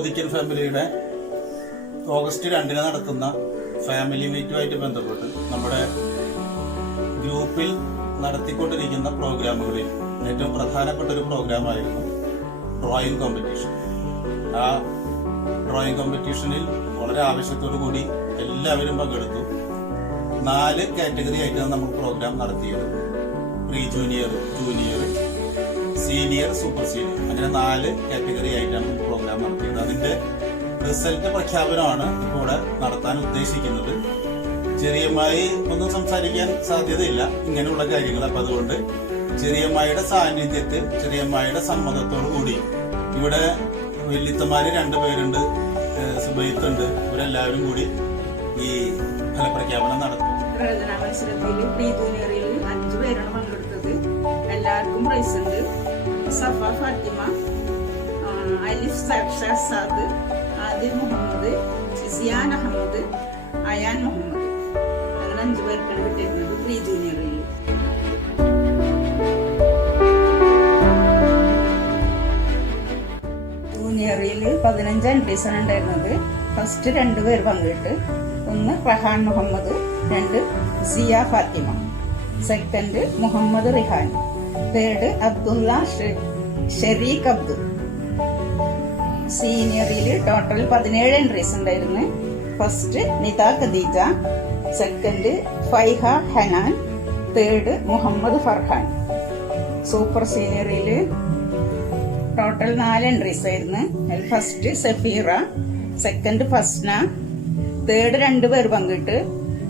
കോതിക്കൽ ഫാമിലിയുടെ ഓഗസ്റ്റ് 2 നടക്കുന്ന ഫാമിലി മീറ്റുമായിട്ട് ബന്ധപ്പെട്ട് നമ്മുടെ ഗ്രൂപ്പിൽ നടത്തിക്കൊണ്ടിരിക്കുന്ന പ്രോഗ്രാമുകളിൽ ഏറ്റവും പ്രധാനപ്പെട്ട ഒരു പ്രോഗ്രാമായിരുന്നു ഡ്രോയിങ് കോമ്പറ്റീഷൻ. ആ ഡ്രോയിങ് കോമ്പറ്റീഷനിൽ വളരെ ആവശ്യത്തോടു കൂടി എല്ലാവരും പങ്കെടുത്തു. 4 കാറ്റഗറി ആയിട്ടാണ് നമ്മൾ പ്രോഗ്രാം നടത്തിയത്. Pre junior, junior, senior, super senior, അങ്ങനെ 4 കാറ്റഗറി ആയിട്ടാണ് പ്രോഗ്രാം നടത്തിയത്. അതിന്റെ റിസൾട്ട് പ്രഖ്യാപനമാണ് ഇവിടെ നടത്താൻ ഉദ്ദേശിക്കുന്നത്. ചെറിയമ്മായി ഒന്നും സംസാരിക്കാൻ സാധ്യതയില്ല ഇങ്ങനെയുള്ള കാര്യങ്ങൾ. അപ്പൊ അതുകൊണ്ട് ചെറിയമ്മായിയുടെ സാന്നിധ്യത്തിൽ, ചെറിയമ്മായിയുടെ സമ്മതത്തോടു കൂടി ഇവിടെ വല്യത്തമാര് 2 പേരുണ്ട്, സുബൈത്തുണ്ട്, ഇവരെല്ലാവരും കൂടി ഈ ഫലപ്രഖ്യാപനം നടത്തും. പ്രയോജന മത്സരത്തിൽ പ്രീ ജൂനിയറിൽ 5 പേരാണ് പങ്കെടുത്തത്. എല്ലാവർക്കും പ്രൈസ് ഉണ്ട്. സഫ ഫാത്തിമ, അലിഫ് ഷഹസാദ്, ആദിൽ മുഹമ്മദ്, സിയാൻ അഹമ്മദ്, അയാൻ മുഹമ്മദ്, അങ്ങനെ 5 പേർക്കാണ് കിട്ടിയിരുന്നത് പ്രീ ജൂനിയറിൽ. ജൂനിയറിൽ 15 എൻട്രീസാണ് ഉണ്ടായിരുന്നത്. ഫസ്റ്റ് 2 പേർ പങ്കിട്ട്, 1 റഹാൻ മുഹമ്മദ്, 2 സിയ ഫാത്തിമ, സെക്കൻഡ് മുഹമ്മദ് റിഹാൻ, തേർഡ് അബ്ദുള്ള ഷെരീഖ് അബ്ദുൾ. സീനിയറിൽ ടോട്ടൽ 17 എൻട്രീസ് ഉണ്ടായിരുന്നു. First Nitha Khadija, second Faiha Hanan, third Muhammad Farhan. Super സീനിയറിൽ ടോട്ടൽ 4 എൻട്രീസ് ആയിരുന്നു. First Safeera, second Fasna, third 2 പേർ പങ്കിട്ട്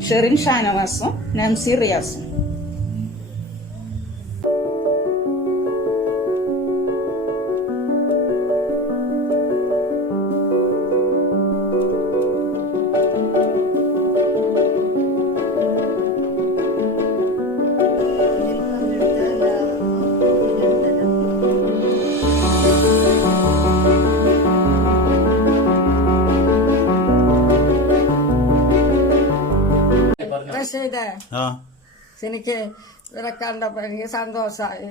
ഷെറിൻ ഷാനവാസും നംസി റിയാസും. എനിക്ക് ഇവരെ കണ്ടപ്പോ എനിക്ക് സന്തോഷമായി.